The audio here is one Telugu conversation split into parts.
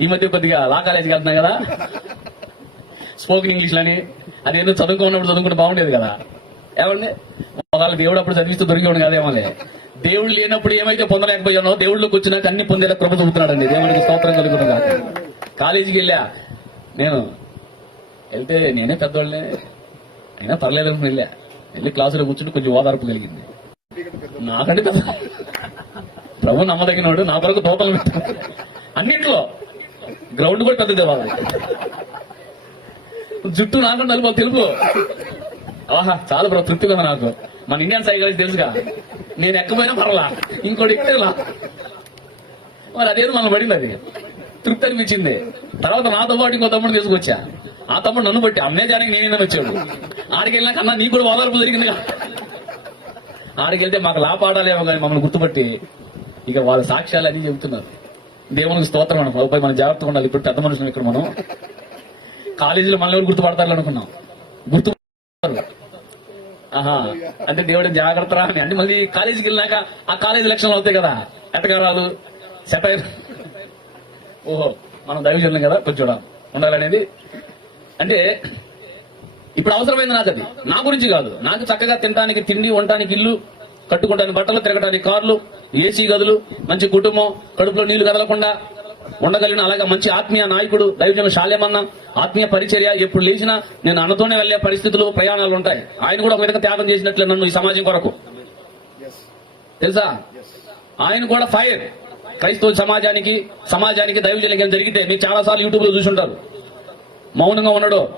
ఈ మధ్య కొద్దిగా లా కాలేజీకి వెళ్తున్నాం కదా. స్పోకెన్ ఇంగ్లీష్ అని అదేదో చదువుకున్నప్పుడు చదువుకుంటే బాగుండేది కదా. ఏమండి? ఒకవేళ దేవుడు అప్పుడు చదివిస్తూ దొరికేవాడు కదేమోలే. దేవుడు లేనప్పుడు ఏమైతే పొందలేకపోయానో దేవుళ్ళకి వచ్చినాక అన్ని పొందేలా కృప చూపుతున్నాడండి. దేవుడికి స్తోత్రం కలుగుతున్నా కాలేజీకి వెళ్ళా. నేను వెళ్తే నేనే పెద్దవాళ్ళే అయినా పర్లేదు అనుకుని వెళ్ళా. వెళ్ళి క్లాసులో కూర్చుంటే కొంచెం ఓదార్పు కలిగింది. నాకంటే పెద్ద ప్రభు నమ్మదగినోడు నా కొరకు తోటలు అన్నింటిలో గ్రౌండ్ కూడా పెద్దదే బాగా జుట్టు నాకంటే నలుపు తెలుపు. ఆహా చాలా బ్రో తృప్తిగా ఉంది నాకు. మన ఇండియన్ సైకాలజీ తెలుసుగా. నేను ఎక్కపోయినా పర్వాలా. ఇంకోటి ఎక్కలా మరి అదేదో మనం పడింది అది. తృప్తి అనిపించింది. తర్వాత నాతో పాటు ఇంకో తమ్ముడు తీసుకొచ్చా. ఆ తమ్ముడు నన్ను బట్టి అమ్మేదానికి నేనే వచ్చాడు. ఆడికి వెళ్ళినా కన్నా నీకు కూడా ఓదార్పు జరిగిందిగా ఆడికి వెళ్తే మాకు లాపాడాలేమో కానీ మమ్మల్ని గుర్తుపట్టి ఇక వాళ్ళ సాక్ష్యాలు అన్ని చెబుతున్నారు. దేవునికి స్తోత్రం అనుకో. పై మనం జాగ్రత్తగా ఉండాలి. ఇప్పుడు పెద్ద మనుషులు ఇక్కడ మనం. కాలేజీలో మనల్ని ఎవరు గుర్తుపడతారు అనుకున్నాం. గుర్తు ఆహా. అంటే దేవుడు జాగ్రత్త రా అని అంటే మళ్ళీ కాలేజీకి వెళ్ళినాక ఆ కాలేజీ లక్షణాలు అవుతాయి కదా. ఎట్టగారాలు సెటైర్ ఓహో మనం దైవజనులం కదా కొంచెం ఉండాలనేది. అంటే ఇప్పుడు అవసరమైంది నాకు అది నా గురించి కాదు. నాకు చక్కగా తినడానికి తిండి ఉండటానికి ఇల్లు కట్టుకుంటాను. బట్టలు తిరగడానికి కార్లు ఏసీ గదులు మంచి కుటుంబం కడుపులో నీళ్ళు కదలకుండా ఉండగలిగిన అలాగే మంచి ఆత్మీయ నాయకుడు దైవజన శాలేమన్న ఆత్మీయ పరిచర్య ఎప్పుడు లేచినా నేను అన్నతోనే వెళ్ళే పరిస్థితులు ప్రయాణాలు ఉంటాయి. ఆయన కూడా ఒక విధంగా త్యాగం చేసినట్లే నన్ను ఈ సమాజం కొరకు. తెలుసా? ఆయన కూడా ఫైర్. క్రైస్తవ సమాజానికి సమాజానికి దైవజనం జరిగితే మీరు చాలా సార్లు యూట్యూబ్లో చూసుంటారు. మౌనంగా ఉండడు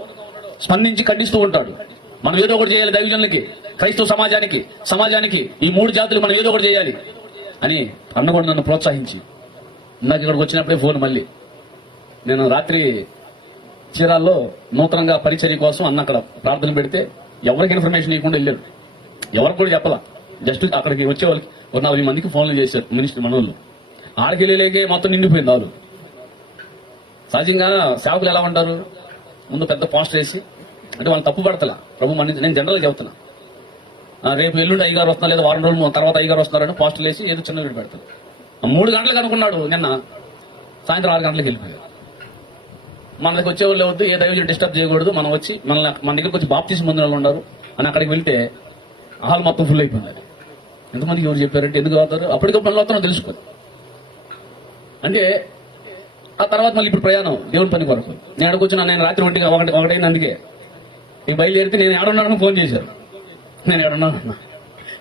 స్పందించి ఖండిస్తూ ఉంటాడు. మనం ఏదో ఒకటి చేయాలి దైవజనులకి క్రైస్తవ సమాజానికి సమాజానికి ఈ మూడు జాతులు మనం ఏదో ఒకటి చేయాలి. అని అన్న కూడా నన్ను ప్రోత్సహించి నాకు ఇక్కడికి వచ్చినప్పుడే ఫోన్ మళ్ళీ. నేను రాత్రి చీరాల్లో నూతనంగా పరిచర్య కోసం అన్న అక్కడ ప్రార్థన పెడితే ఎవరికి ఇన్ఫర్మేషన్ ఇవ్వకుండా వెళ్ళారు. ఎవరికి కూడా చెప్పాల. జస్ట్ అక్కడికి వచ్చే వాళ్ళకి ఒక నలభై మందికి ఫోన్లు చేశారు మినిస్టర్ మనోళ్ళు. ఆడికి వెళ్ళలేకే మొత్తం నిండిపోయింది వాళ్ళు. సహజంగా సేవకులు ఎలా ఉంటారు? ముందు పెద్ద పోస్టర్ వేసి అంటే వాళ్ళు తప్పు పడతలా. ప్రభు మన నేను జనరల్ చెబుతున్నా. రేపు ఎల్లుండి అయ్యగారు వస్తున్నారు లేదా వారం రోజులు తర్వాత అయ్యగారు వస్తున్నారని పోస్టులు వేసి ఏదో చిన్న వీడు పెడతారు. ఆ మూడు గంటలకు అనుకున్నాడు నిన్న. సాయంత్రం ఆరు గంటలకు వెళ్ళిపోయాడు. మన దగ్గర వచ్చే వాళ్ళు వద్దు ఏ దైవం డిస్టర్బ్ చేయకూడదు. మనం వచ్చి మన మన దగ్గరకు వచ్చి బాప్తీసి ముందు వాళ్ళు ఉన్నారు. అని అక్కడికి వెళ్తే హాల్ మొత్తం ఫుల్ అయిపోయింది. ఎంతమంది ఎవరు చెప్పారంటే ఎందుకు అవుతారు? అప్పటికప్పుడు పనులు అవుతారో తెలుసుకోదు అంటే ఆ తర్వాత మళ్ళీ ఇప్పుడు ప్రయాణం దేవుని పని కొరకు. నేను ఎక్కడికి వచ్చిన నేను రాత్రి ఒంటిగా ఒకటి ఒకటైంది అందుకే. నేను బయలుదేరితే నేను ఎక్కడున్నాను ఫోన్ చేశారు. నేను ఎక్కడున్నాను అన్నా.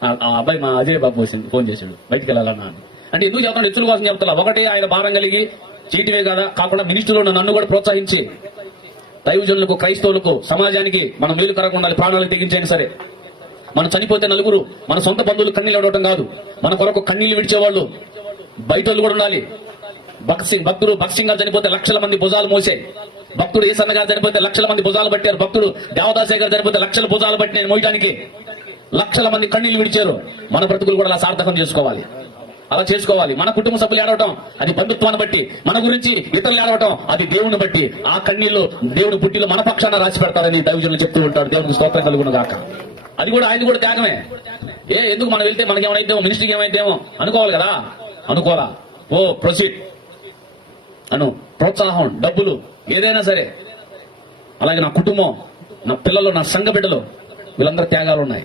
ఆ- అబ్బాయి మా అజయ్ బాబు వచ్చింది ఫోన్ చేశాడు. బయటికి వెళ్ళాలన్నా అంటే ఎందుకు చెప్తాను ఎత్తుల కోసం చెప్తా ఒకటి ఆయన భారం కలిగి చీటివే కదా? కాకుండా మినిస్టర్లు నన్ను కూడా ప్రోత్సహించి దైవజనులకు క్రైస్తవులకు సమాజానికి మనం మేలు కరగకుండా ప్రాణాలు తెగించైనా సరే. మనం చనిపోతే నలుగురు మన సొంత బంధువులు కన్నీళ్ళు అడవటం కాదు. మన కొరకు కన్నీళ్ళు విడిచేవాళ్ళు. బయట వాళ్ళు కూడా ఉండాలి. భక్సింగ్ భక్తులు భక్సింగ్ గారు చనిపోతే లక్షల మంది భుజాలు మోసే. భక్తుడు ఈసన్న గారు చనిపోతే లక్షల మంది భుజాలు పట్టారు. భక్తుడు దేవదాసే గారు చనిపోతే లక్షల భుజాలు పట్టినాయి మోయటానికి లక్షల మంది కన్నీళ్ళు విడిచారు. మన బ్రతుకులు కూడా అలా సార్థకం చేసుకోవాలి. అలా చేసుకోవాలి. మన కుటుంబ సభ్యులు ఏడవటం అది బంధుత్వాన్ని బట్టి మన గురించి ఇతరులు ఏడవటం అది దేవుని బట్టి. ఆ కన్నీళ్ళు దేవుని పుట్టిలో మన పక్షాన రాసి పెడతారని దైవజనులు చెప్తూ ఉంటాడు దేవునికి స్తోత్రం కలుగును గాక అది కూడా ఆయన కూడా త్యాగమే ఏ ఎందుకు మనం వెళ్తే మనకి ఏమైతేమో మినిస్ట్రీకి ఏమైతేమో అనుకోవాలి కదా? అనుకోవాలా? ఓ ప్రొసీడ్. అను ప్రోత్సాహం డబ్బులు ఏదైనా సరే. అలాగే నా కుటుంబం నా పిల్లలు నా సంఘ బిడ్డలు వీళ్ళందరూ త్యాగాలు ఉన్నాయి.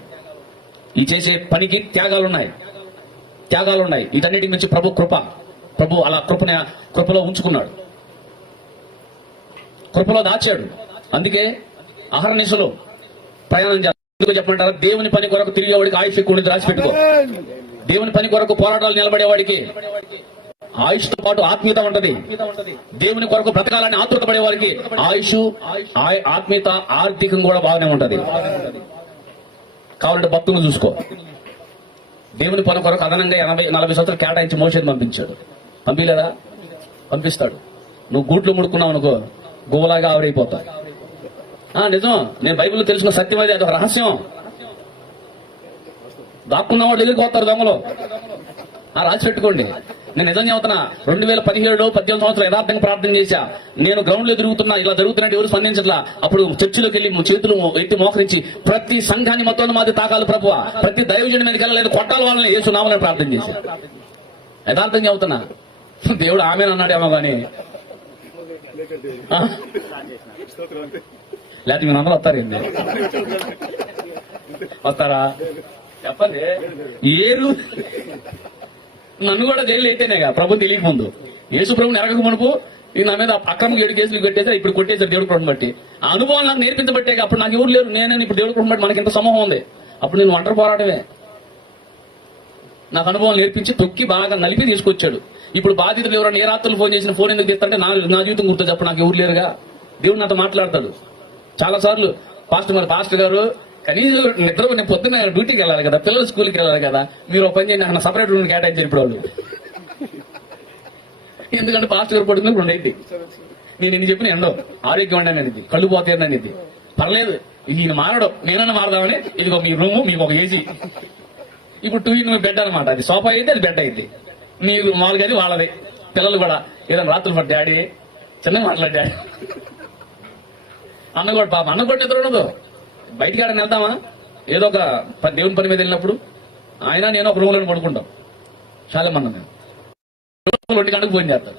ఈ చేసే పనికి త్యాగాలు ఉన్నాయి. త్యాగాలు ఉన్నాయి. వీటన్నిటి నుంచి ప్రభు కృప ప్రభు అలా కృపని కృపలో ఉంచుకున్నాడు. కృపలో దాచాడు. అందుకే అహర్నిశలు ప్రయాణం ఎందుకు చెప్పమంటారా? దేవుని పని కొరకు తిరిగేవాడికి ఆయుష్ ఎక్కువ రాసి పెట్టుకో దేవుని పని కొరకు పోరాటాలు నిలబడేవాడికి ఆయుష్తో పాటు ఆత్మీయత ఉంటది. దేవుని కొరకు బ్రతకాలని ఆతృత పడే వారికి ఆయుష్ ఆయ- ఆత్మీయత ఆర్థికం కూడా బాగానే ఉంటది. కావాలంటే భక్తులను చూసుకో. దేవుని పని కొరకు అదనంగా ఎనభై నలభై సంవత్సరాలు కేటాయించి మోసేది పంపించాడు. పంపించలేదా పంపిస్తాడు. నువ్వు గూట్లో ముడుకున్నావు అనుకో గువ్వలాగా ఆవిరైపోతావు ఆ, నిజం. నేను బైబిల్లో తెలుసుకున్న సత్యం అది అదొక రహస్యం. దాక్కున్న వాడు దగ్గరికి పోతారు దొంగలు. ఆ రాసి పెట్టుకోండి. నేను నిజం చెబుతున్నా రెండు వేల పదిహేడులో పద్దెనిమిది సంవత్సరాలు యథార్థంగా ప్రార్థన చేశా. నేను గ్రౌండ్లో తిరుగుతున్నా ఇలా జరుగుతున్నట్టు ఎవరు స్పందించట్లా? అప్పుడు చర్చిలోకి వెళ్ళి మా చేతులు ఎత్తి మోకరించి ప్రతి సంఘాన్ని మొత్తం మాది తాకాలి ప్రభు ప్రతి దైవజన మీదకి వెళ్ళలేదు కొట్టాలి వాళ్ళని యేసు నామని ప్రార్థన చేశా. యథార్థంగా చెబుతున్నా. దేవుడు ఆమె అన్నాడేమో గాని. లేకపోతే మీరు అందరూ వస్తారండి వస్తారా? చెప్పండి. ఏరు నన్ను కూడా జైలు అయితేనేగా ప్రభు తెలియక ముందు. యేసు ప్రభుని ఎరగక మునుపు నా మీద అక్రమ ఏడు కేసులు కొట్టేసారు ఇప్పుడు కొట్టేశారు దేవుడు ప్రభుని బట్టి. ఆ అనుభవం నాకు నేర్పించబట్టే అప్పుడు నాకు ఎవరు లేరు నేనే ఇప్పుడు దేవుడు ప్రభుని బట్టి మనకి ఇంత సమూహం ఉంది. అప్పుడు నేను ఒంటరి పోరాటమే. నాకు అనుభవం నేర్పించి తొక్కి బాగా నలిపి తీసుకొచ్చాడు. ఇప్పుడు బాధితులు ఎవరైనా ఏ రాత్రులు ఫోన్ చేసిన ఫోన్ ఎందుకు తీస్తారంటే నా నా జీవితం గుర్తుంది అప్పుడు నాకు ఎవరు లేరుగా. దేవుడు నాతో మాట్లాడతాడు. చాలా సార్లు పాస్టర్ మరి పాస్టర్ గారు కనీసం నిద్ర నేను పొద్దున్న డ్యూటీకి వెళ్ళాలి కదా పిల్లలు స్కూల్కి వెళ్ళాలి కదా మీరు పని చేయండి అన్న సపరేట్ రూమ్ కేటాయించారు ఇప్పుడు వాళ్ళు. ఎందుకంటే పాస్ట్ గారు పడుకున్నప్పుడు రెండు అయితే నేను ఎన్ని చెప్పిన ఎండో ఆరోగ్యం ఉండండి అనేది కళ్ళు పోతాయని అనేది. పర్లేదు ఈయన మారడం. నేనన్నా మారదామని ఇదిగో మీ రూము మీకు ఒక ఏసీ ఇప్పుడు టూ ఇన్ బెడ్ అనమాట అది సోఫా అయితే అది బెడ్ అయింది మీరు మామూలుగా అది వాళ్ళది. పిల్లలు కూడా ఏదైనా రాత్రులు పడి డాడీ చిన్న మాట్లాడాడు అన్న కూడా పాప. అన్న కూడా నిద్ర ఉండదు. బయటికి ఆడని వెళ్దామా ఏదో ఒక దేవుని పని మీద వెళ్ళినప్పుడు ఆయన నేను ఒక రూమ్లో పడుకుంటాం. చాలా మంది మేము ఒంటి గంటకు ఫోన్ చేస్తాను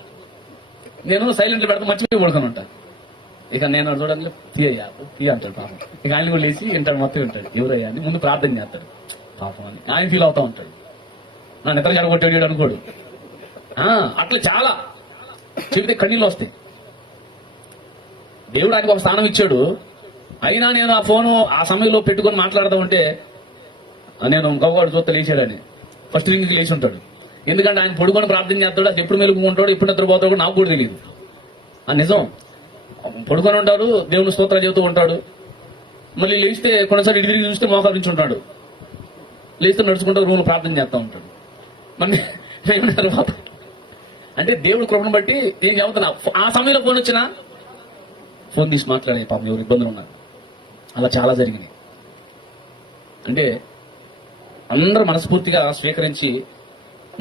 నేను సైలెంట్ పెడతా మర్చిపోయి పడుకొని ఉంటా. ఇక నేను చూడండి తీయ్యా తీయ అంటాడు పాపం. ఇక ఆయన కూడా లేచి వింటాడు మొత్తం వింటాడు. ఎవరయ్యా అని ముందు ప్రార్థన చేస్తాడు. పాపం అని. ఆయన ఫీల్ అవుతా ఉంటాడు. నా నిద్ర జడగొట్టాడు అనుకోడు. అట్లా చాలా. చెబితే కన్నీళ్ళు వస్తాయి. దేవుడు ఆయనకు ఒక స్థానం ఇచ్చాడు. అయినా నేను ఆ ఫోను ఆ సమయంలో పెట్టుకొని మాట్లాడతా ఉంటే నేను గవ్వాడు చూస్తే లేచాడని ఫస్ట్ రింగ్కి లేచి ఉంటాడు. ఎందుకంటే ఆయన పడుకొని ప్రార్థన చేస్తాడు అది ఎప్పుడు మెలుగుకుంటాడు ఎప్పుడు నిద్రపోతాడు కూడా నాకు కూడా తెలియదు ఆ నిజం. పడుకొని ఉంటాడు దేవుని స్తోత్రాలు చెబుతూ ఉంటాడు. మళ్ళీ లేస్తే కొన్నిసారి ఇటు చూస్తే మోకాలు నుంచి ఉంటాడు. లేస్తే నడుచుకుంటూ రూమ్ ప్రార్థన చేస్తూ ఉంటాడు. మళ్ళీ తర్వాత అంటే దేవుడు కృపను బట్టి నేను చెబుతున్నా. ఆ సమయంలో ఫోన్ వచ్చినా? ఫోన్ తీసి మాట్లాడే పాపం ఎవరు ఇబ్బందులు ఉన్నారు. అలా చాలా జరిగినాయి. అంటే అందరూ మనస్ఫూర్తిగా స్వీకరించి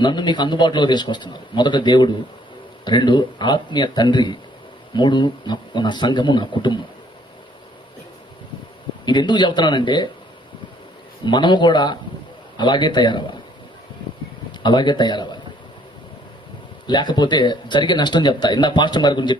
నన్ను మీకు అందుబాటులో తీసుకొస్తున్నారు. మొదట దేవుడు రెండు ఆత్మీయ తండ్రి మూడు నా- సంఘము నా కుటుంబం. ఇది ఎందుకు చెబుతున్నానంటే మనము కూడా అలాగే తయారవ్వాలి. అలాగే తయారవ్వాలి. లేకపోతే జరిగే నష్టం చెప్తా. ఇందా పాస్టర్ గారి గురించి